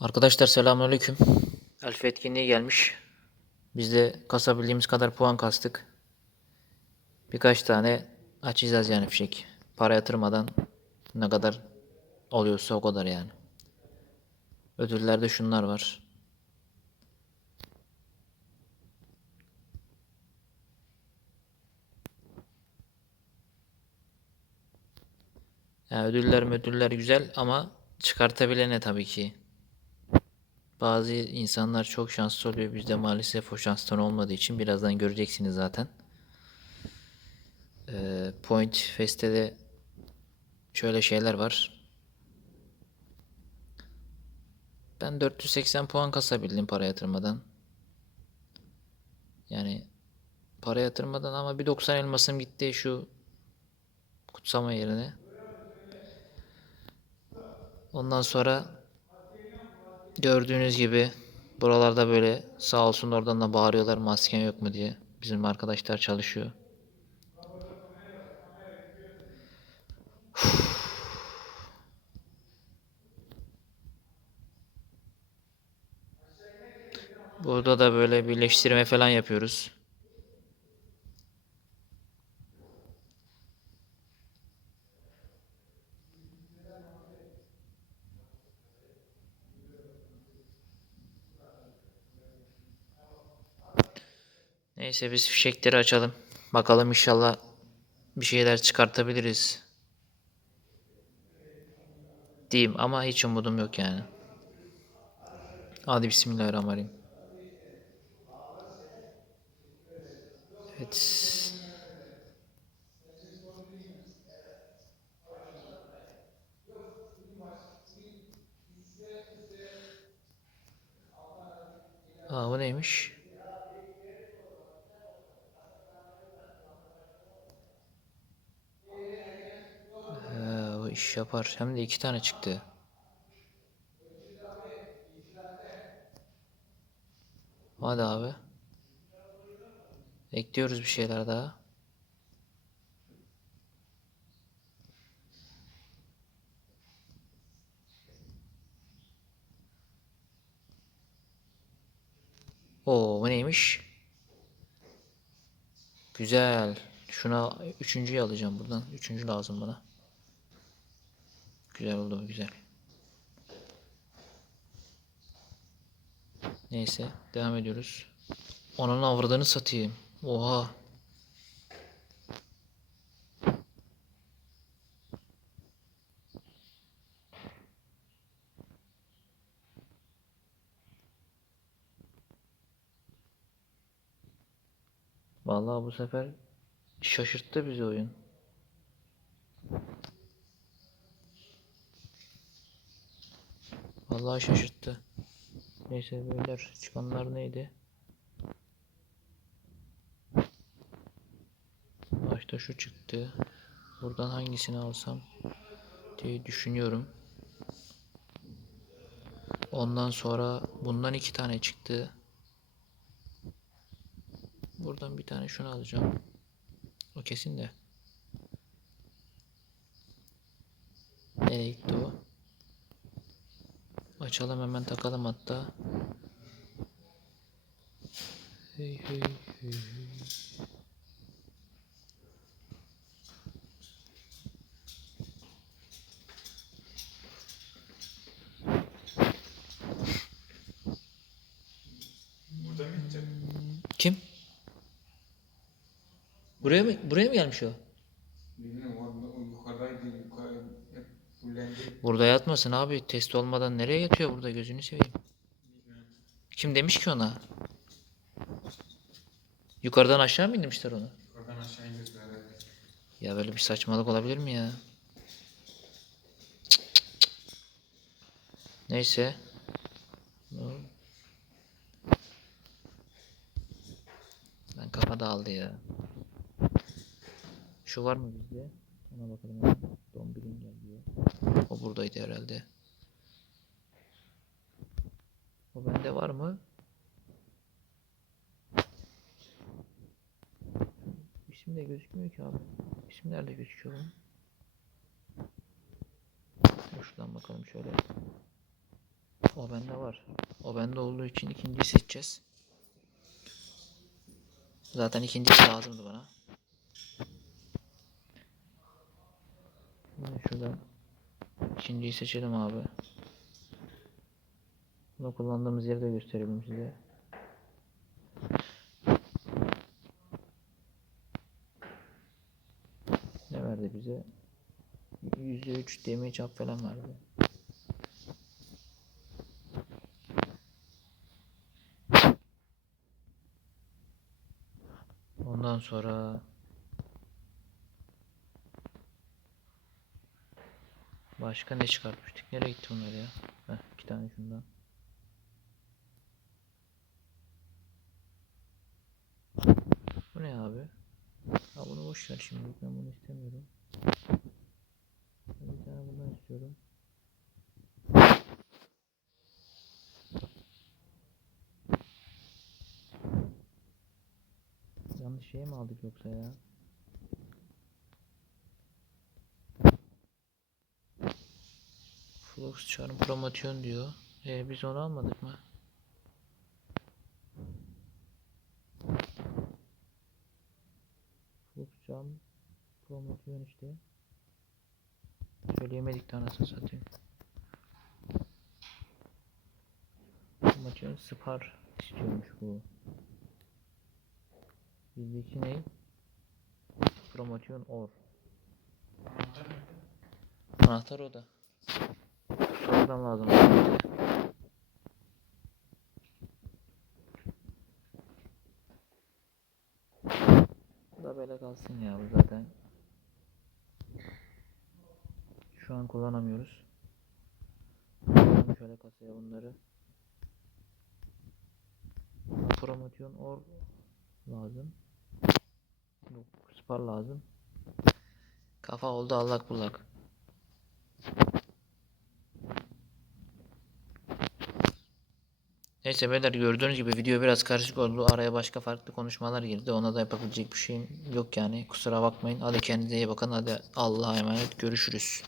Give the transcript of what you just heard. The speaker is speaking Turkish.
Arkadaşlar selamünaleyküm. Alfa etkinliği gelmiş. Biz de kasabildiğimiz kadar puan kastık. Birkaç tane açacağız yani fişek. Para yatırmadan ne kadar oluyorsa o kadar yani. Ödüllerde şunlar var. Yani ödüller ödüller güzel ama çıkartabilene tabii ki. Bazı insanlar çok şanslı oluyor. Bizde maalesef o şanstan olmadığı için birazdan göreceksiniz zaten. Ee, Point Fest'te de şöyle şeyler var. Ben 480 puan kasabildim para yatırmadan. Yani para yatırmadan ama bir 90 elmasım gitti şu kutsama yerine. Ondan sonra Gördüğünüz gibi buralarda böyle sağ olsun oradan da bağırıyorlar masken yok mu diye. Bizim arkadaşlar çalışıyor. Burada da böyle birleştirme falan yapıyoruz. Neyse biz fişekleri açalım. Bakalım inşallah bir şeyler çıkartabiliriz. Diyeyim ama hiç umudum yok yani. Hadi bismillahirrahmanirrahim. Evet. Aa bu neymiş? Ee, o iş yapar. Hem de iki tane çıktı. Hadi abi. Ekliyoruz bir şeyler daha. Oo bu neymiş? Güzel. Şuna üçüncüyü alacağım buradan. Üçüncü lazım bana. Güzel oldu bu güzel. Neyse devam ediyoruz. Onun avradını satayım. Oha. Vallahi bu sefer şaşırttı bizi oyun. Vallahi şaşırttı. Neyse beyler çıkanlar neydi? Başta şu çıktı. Buradan hangisini alsam diye düşünüyorum. Ondan sonra bundan iki tane çıktı. Buradan bir tane şunu alacağım. O kesin de. Nereye gitti o? Açalım hemen takalım hatta. Hey hey hey. Kim? Buraya mı buraya mı gelmiş o? Bilmiyorum o, yukarıdaydı yukarı. Burada yatmasın abi. Test olmadan nereye yatıyor burada gözünü seveyim. Kim demiş ki ona? Yukarıdan aşağı mı indirmişler onu? Yukarıdan aşağı indirdiler. Ya böyle bir saçmalık olabilir mi ya? Cık, cık, cık. Neyse. Ben kafa dağıldı ya. Şu var mı bizde? Ona bakalım. Don bilim geldi. O buradaydı herhalde. O bende var mı? İsim de gözükmüyor ki abi. İsim nerede gözüküyor bunun? Şuradan bakalım şöyle. O bende var. O bende olduğu için ikinciyi seçeceğiz. Zaten ikincisi lazımdı bana. Şimdi şuradan ikinciyi seçelim abi. Bunu kullandığımız yeri de gösterelim size. Ne verdi bize? %3 damage up falan verdi. Ondan sonra Başka ne çıkartmıştık? Nereye gitti bunlar ya? Heh, iki tane şundan. Bu ne abi? Ha bunu boş ver şimdi. Ben bunu istemiyorum. Bir tane bundan istiyorum. Yanlış şey mi aldık yoksa ya? Flux Charm Promotion diyor. E biz onu almadık mı? Charm Promotion işte. Söyleyemedik de anasını satayım. Promotion Spar istiyormuş bu. Bizdeki ne? Promotion Or. Anahtar nerede? Sonradan lazım. Bu da böyle kalsın ya bu zaten. Şu an kullanamıyoruz. Şöyle kasaya bunları. Promosyon or lazım. Yok, spar lazım. Kafa oldu allak bullak. Neyse beyler gördüğünüz gibi video biraz karışık oldu. Araya başka farklı konuşmalar girdi. Ona da yapabilecek bir şeyim yok yani. Kusura bakmayın. Hadi kendinize iyi bakın. Hadi Allah'a emanet. Görüşürüz.